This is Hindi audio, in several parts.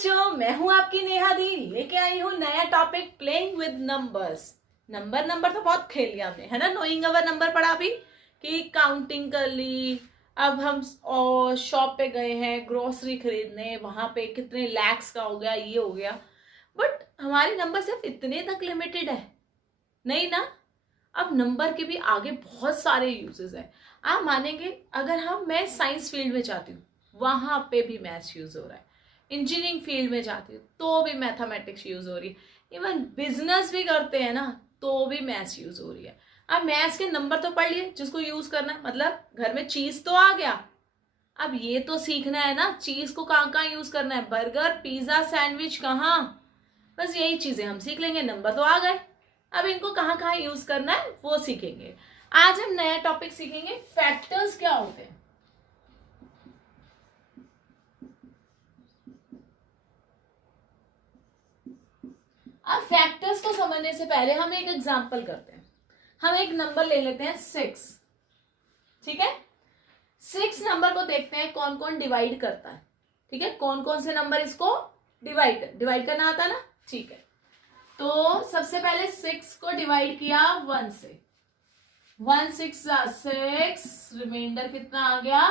बच्चों, मैं हूं आपकी नेहा दी, लेके आई हूं नया topic playing with numbers. Number तो बहुत खेल लिया हमने, है ना। नोइंग अवर नंबर पढ़ा भी कि काउंटिंग कर ली। अब हम शॉप पे गए हैं ग्रोसरी खरीदने, वहां पे कितने लैक्स का हो गया, ये हो गया। बट हमारे नंबर सिर्फ इतने तक लिमिटेड है नहीं ना। अब नंबर के भी आगे बहुत सारे यूजेस है। आप मानेंगे, अगर मैं साइंस फील्ड में जाती हूँ वहां पे भी मैथ्स यूज हो रहा है। इंजीनियरिंग फील्ड में जाती हूँ तो भी मैथमेटिक्स यूज हो रही है। इवन बिजनेस भी करते हैं ना तो भी मैथ्स यूज हो रही है। अब मैथ्स के नंबर तो पढ़ लिए, जिसको यूज करना है, मतलब घर में चीज तो आ गया। अब ये तो सीखना है ना, चीज को कहाँ कहाँ यूज करना है, बर्गर पिज्जा सैंडविच कहाँ। बस यही चीजें हम सीख लेंगे, नंबर तो आ गए। अब इनको कहाँ कहाँ यूज करना है वो सीखेंगे। आज हम नया टॉपिक सीखेंगे, फैक्टर्स क्या होते हैं। अब फैक्टर्स को समझने से पहले हम एक एग्जांपल करते हैं। हम एक नंबर ले लेते हैं 6, ठीक है। 6 नंबर को देखते हैं कौन कौन डिवाइड करता है, ठीक है। कौन कौन से नंबर इसको डिवाइड करना आता है ना, ठीक है। तो सबसे पहले 6 को डिवाइड किया 1 से, 1 6 6, रिमाइंडर कितना आ गया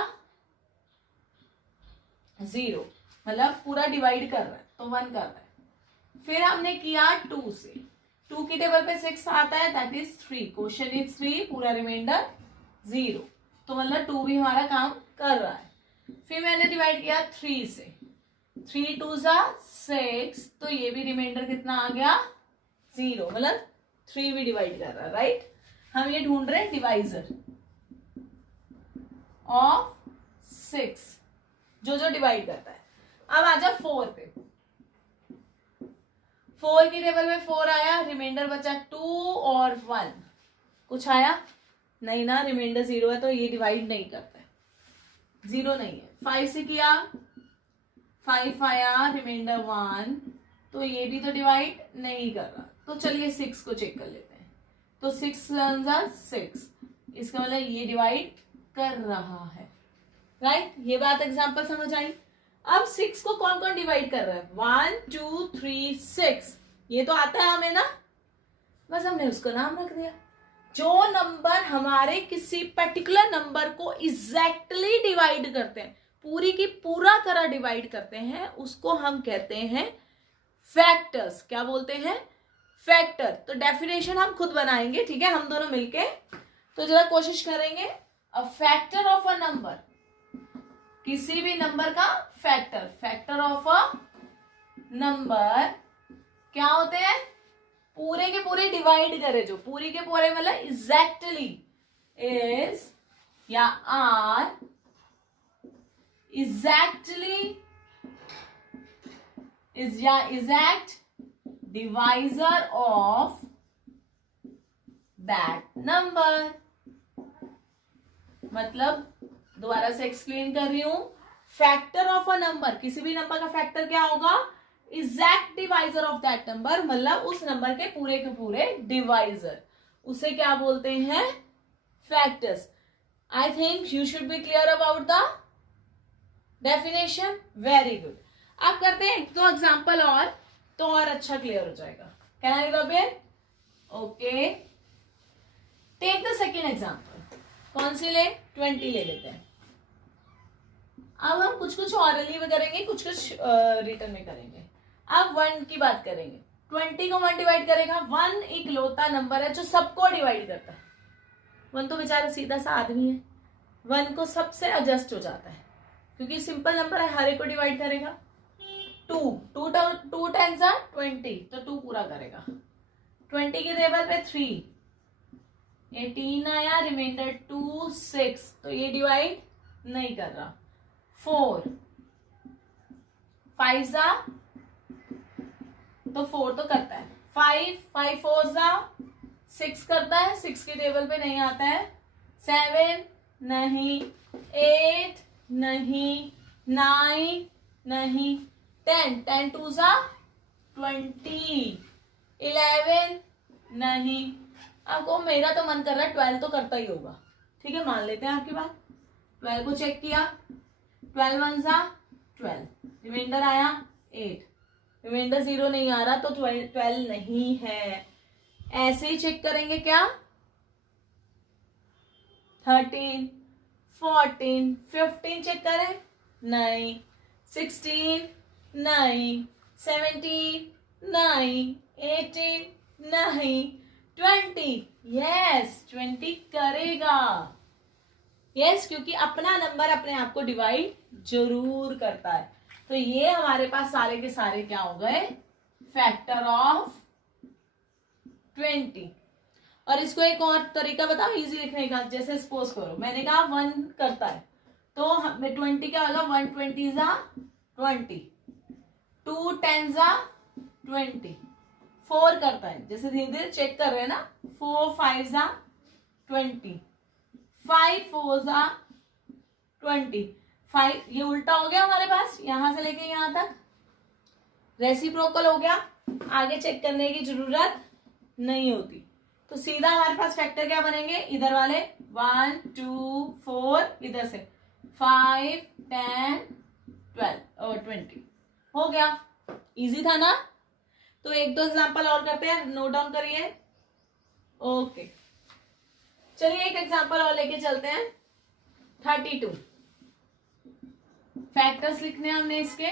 0, मतलब पूरा डिवाइड कर रहा है तो 1 कर रहा है। फिर हमने किया 2 से, 2 की टेबल पे 6 आता है, दैट इज 3, क्वेश्चन इज 3, पूरा रिमाइंडर 0, तो मतलब 2 भी हमारा काम कर रहा है। फिर मैंने डिवाइड किया 3 से, 3 2 6, तो ये भी रिमाइंडर कितना आ गया 0, मतलब 3 भी डिवाइड कर रहा है, राइट। हम ये ढूंढ रहे हैं डिवाइजर ऑफ 6, जो डिवाइड करता है। अब आ जा 4 पे, 4 की टेबल में 4 आया, रिमाइंडर बचा 2 और 1, कुछ आया नहीं ना, रिमाइंडर 0 है तो ये डिवाइड नहीं करता है, 0 नहीं है। 5 से किया, 5 आया, रिमाइंडर 1, तो ये भी तो डिवाइड नहीं कर रहा। तो चलिए 6 को चेक कर लेते हैं, तो 6 6, इसका मतलब ये डिवाइड कर रहा है, राइट। ये बात एग्जांपल समझ आई। अब 6 को कौन कौन डिवाइड कर रहा है, 1 2 3 6, ये तो आता है हमें ना, बस हमने उसको नाम रख दिया। जो नंबर हमारे किसी पर्टिकुलर नंबर को एग्जैक्टली डिवाइड करते हैं, पूरी की पूरा तरह डिवाइड करते हैं, उसको हम कहते हैं फैक्टर्स। क्या बोलते हैं, फैक्टर। तो डेफिनेशन हम खुद बनाएंगे, ठीक है, हम दोनों मिलके। तो जरा कोशिश करेंगे, a factor of a number, किसी भी नंबर का factor, factor of a number क्या होते हैं, पूरे के पूरे डिवाइड करे, जो पूरी के पूरे मतलब एग्जैक्टली इज या आर एग्जैक्टली इज या exact divisor of that number. मतलब दोबारा से एक्सप्लेन कर रही हूं, फैक्टर ऑफ अ नंबर, किसी भी नंबर का फैक्टर क्या होगा, exact divisor of that number, मतलब उस नंबर के पूरे डिवाइजर, उसे क्या बोलते हैं, factors. I think you should be clear about the definition, very good. अब करते हैं 2 एग्जांपल और, तो और अच्छा क्लियर हो जाएगा। Can I rub in, okay. Take the second example, कौन सी ले, 20 ले लेते हैं। अब हम कुछ ऑरली में करेंगे, कुछ रिटर्न में करेंगे। अब 1 की बात करेंगे, 20 को 1 डिवाइड करेगा, 1 इकलौता नंबर है जो सबको डिवाइड करता है। 1 तो बेचारा सीधा सा आदमी है, 1 को सबसे एडजस्ट हो जाता है क्योंकि सिंपल नंबर है, हर एक को डिवाइड करेगा। 2 10 20, तो 2 पूरा करेगा। 20 की टेबल पे 3, 18 आया, रिमाइंडर 2 6, तो ये डिवाइड नहीं कर रहा। 4 5 तो 4 तो करता है, 5 4 6 करता है, 6 की टेबल पे नहीं आता है। 7 नहीं, 8 नहीं, 9 नहीं, 10 2 20, 11 नहीं। आपको मेरा तो मन कर रहा है 12 तो करता ही होगा, ठीक है, मान लेते हैं आपकी बात। 12 को चेक किया, 12 1 12, रिमाइंडर आया 8, रिमाइंडर 0 नहीं आ रहा तो 12 नहीं है। ऐसे ही चेक करेंगे क्या, 13, 14, 15 चेक करें, नहीं, 16 नहीं, 17 नहीं, 18 नहीं, 20 यस 20 करेगा। यस क्योंकि अपना नंबर अपने आप को डिवाइड जरूर करता है। तो ये हमारे पास सारे के सारे क्या हो गए, फैक्टर ऑफ 20। और इसको एक और तरीका बताओ इजी लिखने का। जैसे सपोज करो मैंने कहा 1 करता है तो 20 क्या होगा, 1 20 जा 20, 2 10 जा 20, 4 करता है, जैसे धीरे धीरे चेक कर रहे हैं ना, 4 5 जा 20, 5 4 जा 20, 5 ये उल्टा हो गया हमारे पास, यहां से लेके यहां तक रेसिप्रोकल हो गया, आगे चेक करने की जरूरत नहीं होती। तो सीधा हमारे पास फैक्टर क्या बनेंगे, इधर वाले 1 2 4, इधर से 5 10 12 और 20 हो गया। इजी था ना। तो एक दो एग्जांपल और करते हैं, नोट डाउन करिए। ओके चलिए एक एग्जांपल और लेके चलते हैं। 32 फैक्टर्स लिखने हैं हमने इसके,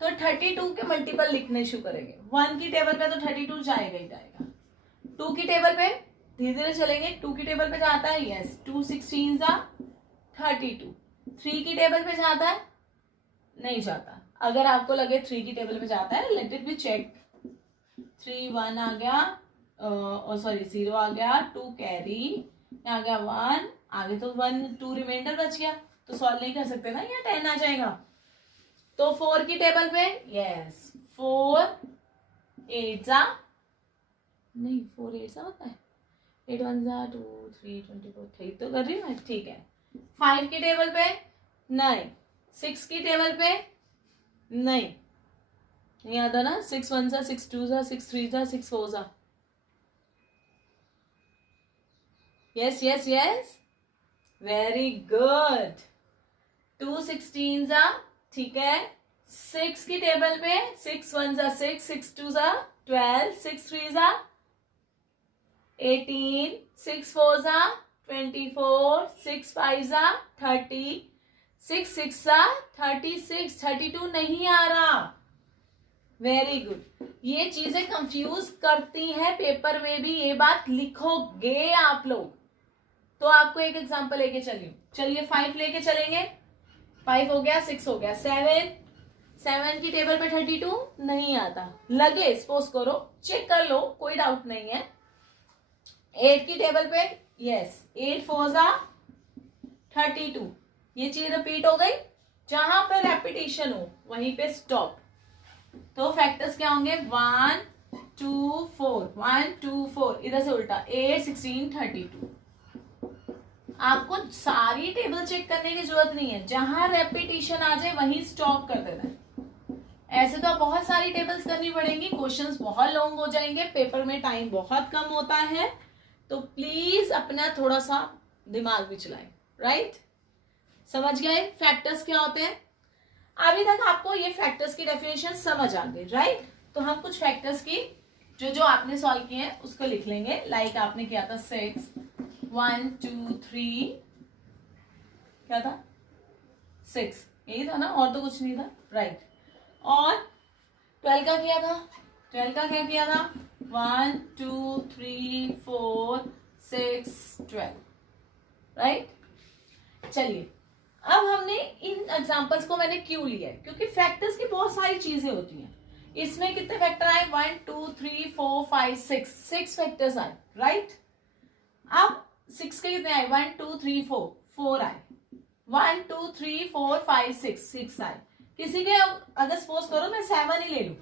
तो 32 के मल्टीपल लिखने शुरू करेंगे। 1 की टेबल पे तो 32 जाएगा ही जाएगा। 2 की टेबल पे धीरे धीरे चलेंगे, 2 की टेबल पे जाता है, यस 2 16 जा 32। 3 की टेबल पे जाता है, नहीं जाता। अगर आपको लगे 3 की टेबल पे जाता है, लेट इट बी चेक। 3 1 आ गया, सॉरी 0 आ गया, 2 कैरी आ गया, 1 आगे तो 1 2 रिमाइंडर बच गया, तो सॉल्व नहीं कर सकते ना, यहाँ 10 आ जाएगा। तो 4 की टेबल पे यस 4 8 जा, नहीं 4 8 जा होता है, 8 1 जा 2 3 24, ठीक तो कर रही हूँ मैं, ठीक है। 5 की टेबल पे नहीं, 6 की टेबल पे नहीं आता ना, 6 1 जा 6 2 जा 6 3 जा 6 4 जा, yes yes yes very good. 2 16 जा, ठीक है। 6 की टेबल पे 6 1 जा 6 6 2 जा 12 6 3 जा 18 6 4 जा 24 6 5 जा 30 6 6 जा 36 32 नहीं आ रहा। Very good. ये चीजें कंफ्यूज करती हैं, पेपर में भी ये बात लिखोगे आप लोग। तो आपको एक एग्जांपल लेके चलिए 5 लेके चलेंगे। 5 हो गया, 6 हो गया, 7 की टेबल पे 32 नहीं आता, लगे सपोज करो, चेक कर लो, कोई डाउट नहीं है। 8 की टेबल पे यस 8 4 जा 32, ये चीज रिपीट हो गई, जहां पे रेपिटेशन हो वहीं पे स्टॉप। तो फैक्टर्स क्या होंगे, 1 2 4 1 2 4, इधर से उल्टा 8 16 32। आपको सारी टेबल चेक करने की जरूरत नहीं है, जहां रेपिटेशन आ जाए वहीं स्टॉप कर देना है। ऐसे तो बहुत सारी टेबल्स करनी पड़ेंगी, क्वेश्चंस बहुत लॉन्ग हो जाएंगे, पेपर में टाइम बहुत कम होता है, तो प्लीज अपना थोड़ा सा दिमाग भी चलाएं। राइट, समझ गए फैक्टर्स क्या होते हैं? अभी तक आपको ये फैक्टर्स की डेफिनेशन समझ आ गई, राइट? तो हम कुछ फैक्टर्स की जो आपने सॉल्व किए हैं उसको लिख लेंगे। लाइक आपने किया था 6 1 2 3, क्या था 6, यही था ना, और तो कुछ नहीं था, राइट। और 12 का किया था, 12 का क्या किया था, 1 2 3 4 6 12, राइट। चलिए अब हमने इन एग्जांपल्स को मैंने क्यों लिया है, क्योंकि फैक्टर्स की बहुत सारी चीजें होती हैं। इसमें कितने फैक्टर आए, 1 2 3 4 5 6 फैक्टर्स आए, राइट। अब 6 के कितने आए, 1 2 3 4 आए, 1 2 3 4 5 6 आए। किसी के अगर सपोज करो मैं 7 ही ले लूं,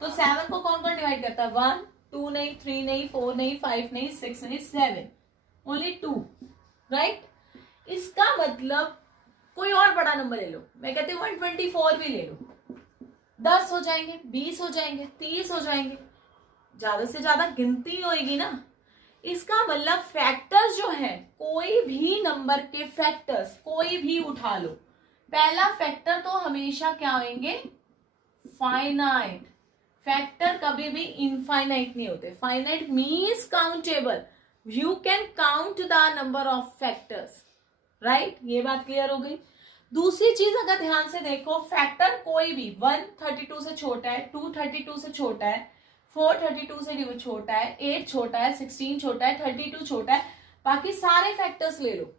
तो 7 को कौन कौन डिवाइड करता है, 1 2 नहीं 3 नहीं 4 नहीं 5 नहीं 6 नहीं 7, ओनली 2, राइट। इसका मतलब कोई और बड़ा नंबर ले लो, मैं कहती हूँ 124 भी ले लो, 10 हो जाएंगे, 20 हो जाएंगे, 30 हो जाएंगे, ज्यादा से ज्यादा गिनती होएगी ना। इसका मतलब फैक्टर्स जो है, कोई भी नंबर के फैक्टर्स कोई भी उठा लो, पहला फैक्टर तो हमेशा क्या होंगे, फाइनाइट। फैक्टर कभी भी इनफाइनाइट नहीं होते। Finite means countable, you can count the number of factors, right. ये बात क्लियर हो गई। दूसरी चीज अगर ध्यान से देखो, फैक्टर कोई भी 1 32 से छोटा है, 2 32 से छोटा है, 4 32 से छोटा है, 8 छोटा है, 16 छोटा है, 32 छोटा है, बाकी सारे फैक्टर्स ले लो,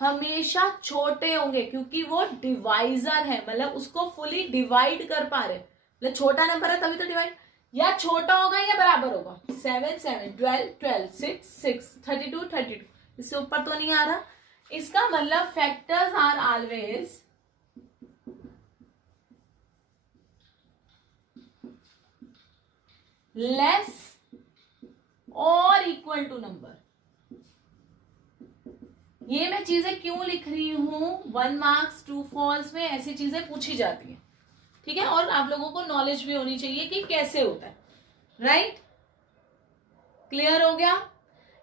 हमेशा छोटे होंगे क्योंकि वो डिवाइजर है, मतलब उसको फुली डिवाइड कर पा रहे, मतलब छोटा नंबर है तभी तो डिवाइड, या छोटा होगा या बराबर होगा। 7 7 12 12 6 6 32 32, इससे ऊपर तो नहीं आ रहा। इसका मतलब फैक्टर्स आर ऑलवेज लेस और इक्वल टू नंबर। ये मैं चीजें क्यों लिख रही हूं, 1 मार्क्स 2 फॉल्स में ऐसी चीजें पूछी जाती हैं, ठीक है, और आप लोगों को नॉलेज भी होनी चाहिए कि कैसे होता है, राइट। क्लियर हो गया।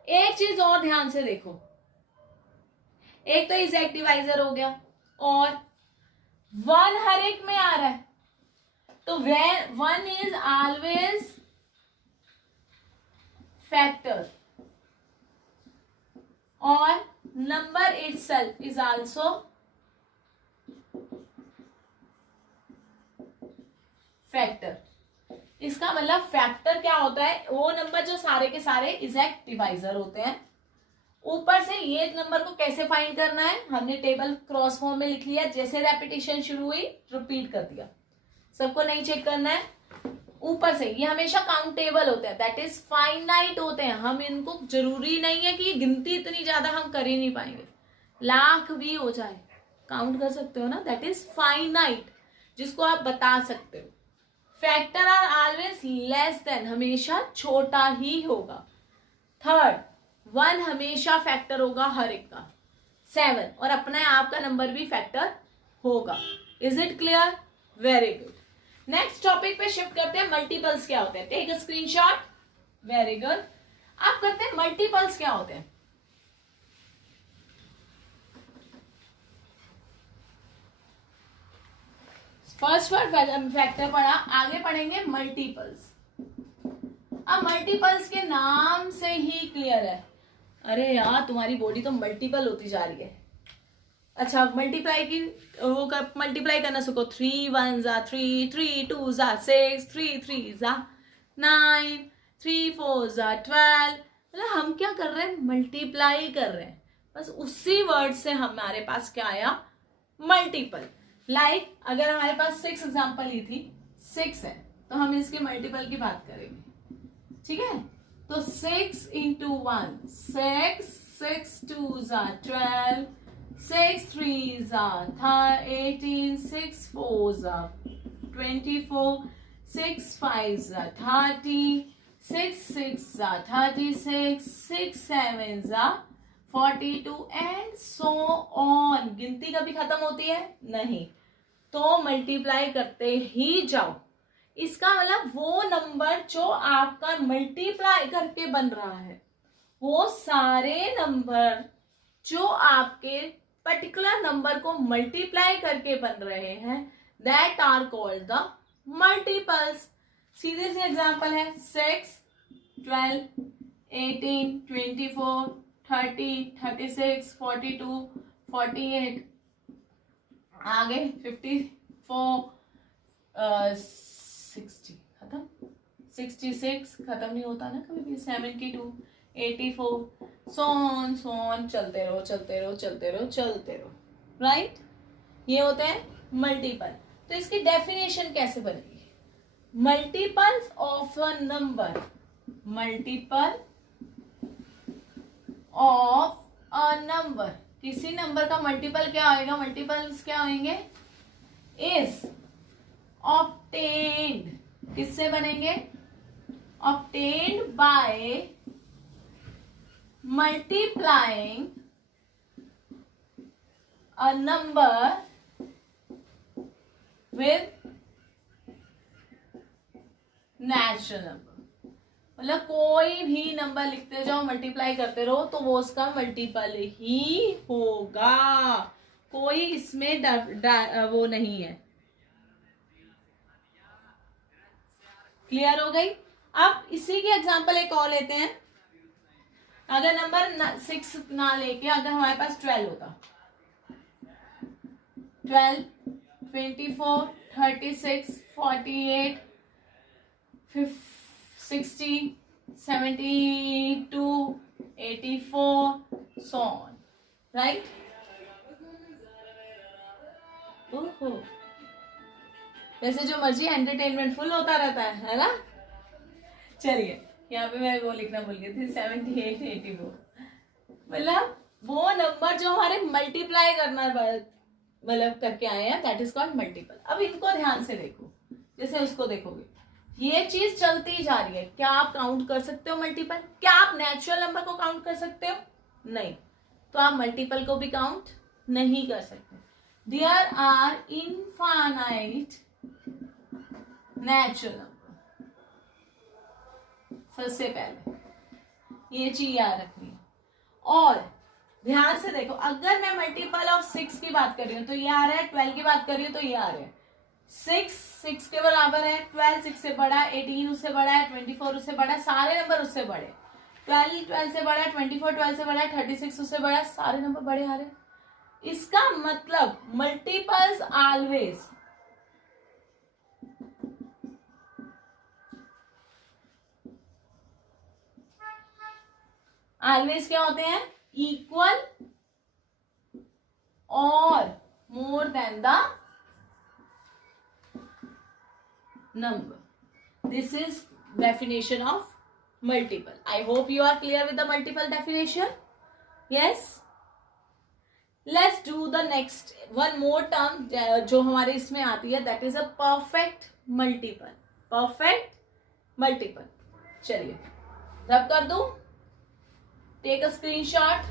एक चीज और ध्यान से देखो, एक तो एग्जैक्ट डिवाइजर हो गया और 1 हर एक में आ रहा है, तो वेयर 1 इज ऑलवेज फैक्टर और number itself is also factor. इसका मतलब फैक्टर क्या होता है, वो नंबर जो सारे के सारे एग्जैक्ट डिवाइजर होते हैं। ऊपर से ये नंबर को कैसे फाइंड करना है, हमने टेबल क्रॉस फॉर्म में लिख लिया, जैसे रेपिटेशन शुरू हुई रिपीट कर दिया, सबको नहीं चेक करना है। ऊपर से ये हमेशा काउंटेबल होते हैं, दैट इज फाइनाइट होते हैं, हम इनको जरूरी नहीं है कि ये गिनती इतनी ज्यादा हम कर ही नहीं पाएंगे, लाख भी हो जाए काउंट कर सकते हो ना, दैट इज फाइनाइट, जिसको आप बता सकते हो। Factor are always less than, हमेशा छोटा ही होगा। थर्ड, 1 हमेशा फैक्टर होगा हर एक का, 7 और अपने आप का नंबर भी फैक्टर होगा। Is it clear? Very good. Next topic पे शिफ्ट करते हैं, मल्टीपल्स क्या होते हैं। Take a screenshot. Very good. अब करते हैं मल्टीपल्स क्या होते हैं। फर्स्ट वर्ड फैक्टर पढ़ा, आगे पढ़ेंगे मल्टीपल्स। अब मल्टीपल्स के नाम से ही क्लियर है, अरे यार तुम्हारी बॉडी तो मल्टीपल होती जा रही है। अच्छा, मल्टीप्लाई की वो मल्टीप्लाई करना सीखो। 3 1 जा 3, 3 2 जा 6, 3 3 जा 9, 3 4 जा 12। मतलब हम क्या कर रहे हैं, मल्टीप्लाई कर रहे हैं, बस उसी वर्ड से हमारे पास क्या आया, मल्टीपल। लाइक अगर हमारे पास 6 एग्जाम्पल ही थी, 6 है तो हम इसके मल्टीपल की बात करेंगे, ठीक है। तो 6 into 1 6, 6 2s are 12, 6 3s are 18, 6 4s are 24, 6 5s are 30, 6 6s are 36, 6 7s are 42 and so on। गिनती कभी खत्म होती है नहीं, तो मल्टीप्लाई करते ही जाओ। इसका मतलब वो नंबर जो आपका मल्टीप्लाई करके बन रहा है, वो सारे नंबर जो आपके पर्टिकुलर नंबर को मल्टीप्लाई करके बन रहे हैं, that are called the multiples. सीधे से एग्जांपल है 6 12 18 24 30 36 42 48, आगे 54 60 खत्म, 66 खत्म नहीं होता ना कभी भी, 72 84, सोन चलते रहो चलते रहो चलते रहो चलते रहो, राइट। ये होते हैं मल्टीपल। तो इसकी डेफिनेशन कैसे बनेगी, multiples of a number, multiple of a number, किसी नंबर का मल्टीपल क्या होएगा, मल्टीपल्स क्या होंगे, इज ऑब्टेन्ड, किससे बनेंगे, obtained by multiplying a number with natural number. मतलब कोई भी नंबर लिखते जाओ, मल्टीप्लाई करते रहो, तो वो उसका मल्टीपल ही होगा, कोई इसमें वो नहीं है, क्लियर हो गई। अब इसी की एग्जांपल एक और लेते हैं। अगर नंबर 6 ना लेके अगर हमारे पास 12 होता, 12, 24, 36, 48, 60, 72, 84, so on, right? ओहो, वैसे जो मर्जी एंटरटेनमेंट फुल होता रहता है ना। चलिए यहाँ पे मैं वो लिखना भूल गई थी, 78, 84, मतलब वो नंबर जो हमारे मल्टीप्लाई करना मतलब करके आए हैं, दैट इज कॉल्ड मल्टीपल। अब इनको ध्यान से देखो, जैसे उसको देखोगे ये चीज चलती जा रही है। क्या आप काउंट कर सकते हो मल्टीपल? क्या आप नेचुरल नंबर को काउंट कर सकते हो? नहीं, तो आप मल्टीपल को भी काउंट नहीं कर सकते। There are infinite natural number. सबसे पहले ये चीज याद रखनी है। और ध्यान से देखो, अगर मैं मल्टीपल ऑफ 6 की बात कर रही हूं तो ये आ रहा है, 12 की बात कर रही हूं तो ये आ रहा है। 6 के बराबर है, 12 6 से बड़ा, 18 उससे बड़ा है, 24 उससे बड़ा है, सारे नंबर उससे बड़े। 12 से बड़ा है, 24 12 से बड़ा है, 36 उससे बड़ा है, सारे नंबर बड़े आ रहे हैं। इसका मतलब मल्टीपल्स ऑलवेज क्या होते हैं? इक्वल और more than the number. This is definition of multiple. I hope you are clear with the multiple definition. Yes. Let's do the next one more term जो हमारे इसमें आती है, that is a perfect multiple. Perfect multiple. चलिए रब कर दूं, take a screenshot.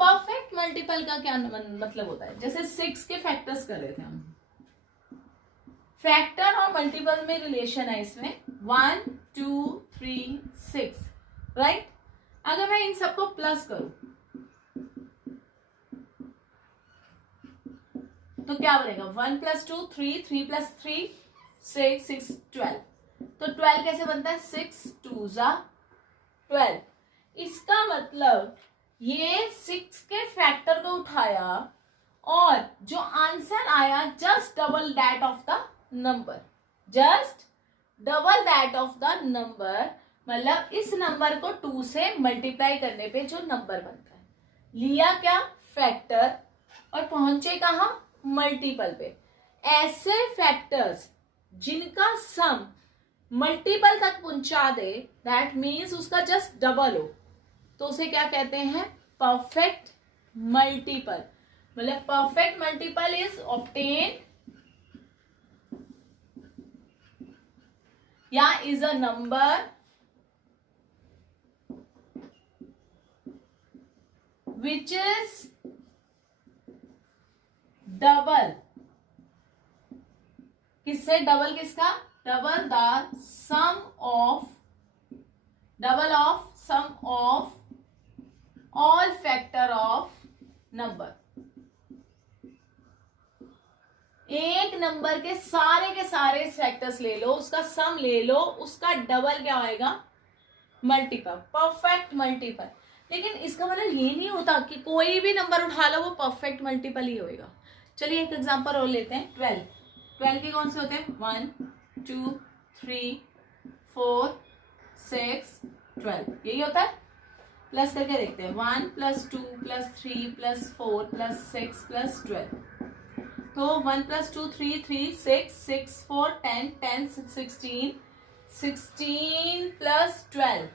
Perfect multiple का क्या मतलब होता है? जैसे 6 के फैक्टर्स कर रहे थे हम, फैक्टर और मल्टीपल में रिलेशन है इसमें, 1 2 3 6, राइट? अगर मैं इन सबको प्लस करूं तो क्या बनेगा? 1 + 2 3, 3 + 3 6, 6 12। तो 12 कैसे बनता है? 6 2 12। इसका मतलब ये 6 के फैक्टर को उठाया और जो आंसर आया just double that of the number, just double that of the number, मतलब इस नंबर को 2 से मल्टीप्लाई करने पे जो नंबर बनता है, लिया क्या? फैक्टर, और पहुंचे कहां? मल्टीपल पे। ऐसे फैक्टर्स जिनका सम मल्टीपल तक पहुंचा दे, दैट मीन्स उसका जस्ट डबल हो, तो उसे क्या कहते हैं? Perfect multiple. मतलब परफेक्ट मल्टीपल इज ऑब्टेन या is a number which is double, किससे? डबल किसका? Double the sum of all factor of number. एक नंबर के सारे फैक्टर्स ले लो, उसका सम ले लो, उसका डबल क्या आएगा? Multiple, perfect multiple. लेकिन इसका मतलब ये नहीं होता कि कोई भी नंबर उठा लो वो परफेक्ट मल्टीपल ही होएगा। चलिए एक एग्जांपल और लेते हैं। 12 के कौन से होते हैं? 1 2 3 4 6 12, यही होता है। प्लस करके देखते हैं, 1 + 2 + 3 + 4 + 6 + 12। तो 1 + 2 3 3 6 6 4 10 10 16 16 + 12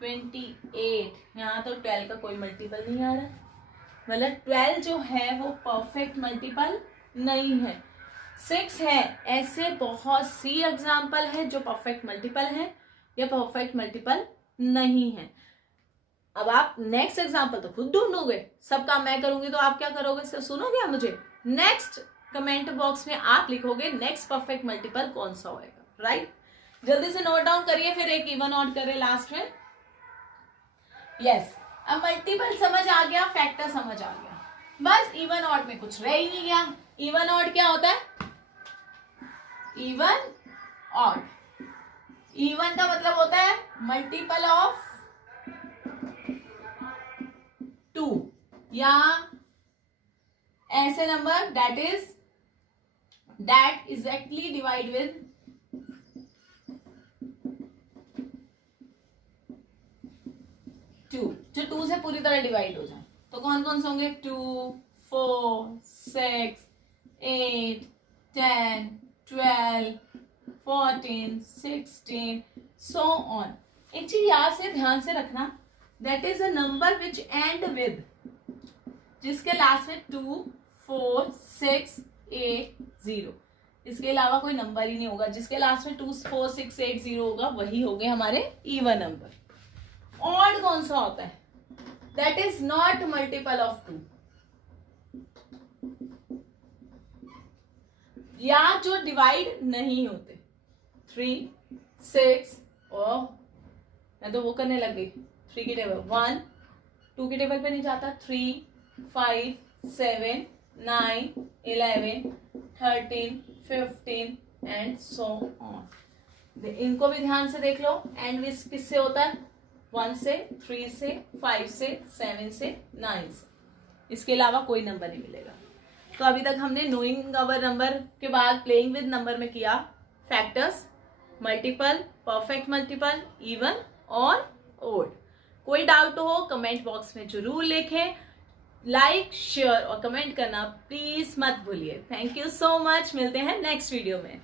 28। यहाँ तो 12 का कोई मल्टीपल नहीं आ रहा, मतलब 12 जो है वो परफेक्ट मल्टीपल नहीं है। 6 है, ऐसे बहुत सी एग्जाम्पल है जो परफेक्ट मल्टीपल है या परफेक्ट मल्टीपल नहीं है। अब आप नेक्स्ट एग्जाम्पल तो खुद ढूंढोगे, सब काम मैं करूंगी तो आप क्या करोगे? सुनोगे मुझे? नेक्स्ट कमेंट बॉक्स में आप लिखोगे नेक्स्ट परफेक्ट मल्टीपल कौन सा होएगा, राइट? जल्दी से नोट डाउन करिए, फिर एक इवन ऑड करें लास्ट में। यस, अब मल्टीपल समझ आ गया, फैक्टर समझ आ गया, बस इवन ऑड में कुछ रह ही नहीं गया। इवन ऑड क्या होता है? इवन ऑड, इवन का मतलब होता है मल्टीपल ऑफ 2, या ऐसे number that exactly divide with 2, जो 2 से पूरी तरह डिवाइड हो जाए। तो कौन कौन से होंगे? 2, 4, 6, 8, 10, 12, 14, 16, so on। एक चीज याद से ध्यान से रखना, that is a number which and with, जिसके लास्ट में 2, 4, 6, 8, 0, इसके अलावा कोई नंबर ही नहीं होगा। जिसके लास्ट में 2, 4, 6, 8, 0 होगा वही हो गए हमारे इवन नंबर। ऑड कौन सा होता है? That is not multiple of 2, या जो डिवाइड नहीं होते। 3, 6 और मैं तो वो करने लग गई 3 की टेबल, 1, 2 की टेबल पे नहीं जाता। 3, 5, 7, 9, 11, 13, 15 एंड सो ऑन। इनको भी ध्यान से देख लो। एंड विच किससे होता है? 1 से, 3 से, 5 से, 7 से, 9 से, इसके अलावा कोई नंबर नहीं मिलेगा। तो अभी तक हमने नोइंग अवर नंबर के बाद प्लेइंग विद नंबर में किया factors, multiple, perfect multiple, even और ओड। कोई डाउट हो कमेंट बॉक्स में जरूर लिखें। लाइक, शेयर और कमेंट करना प्लीज मत भूलिए। थैंक यू सो मच, मिलते हैं नेक्स्ट वीडियो में।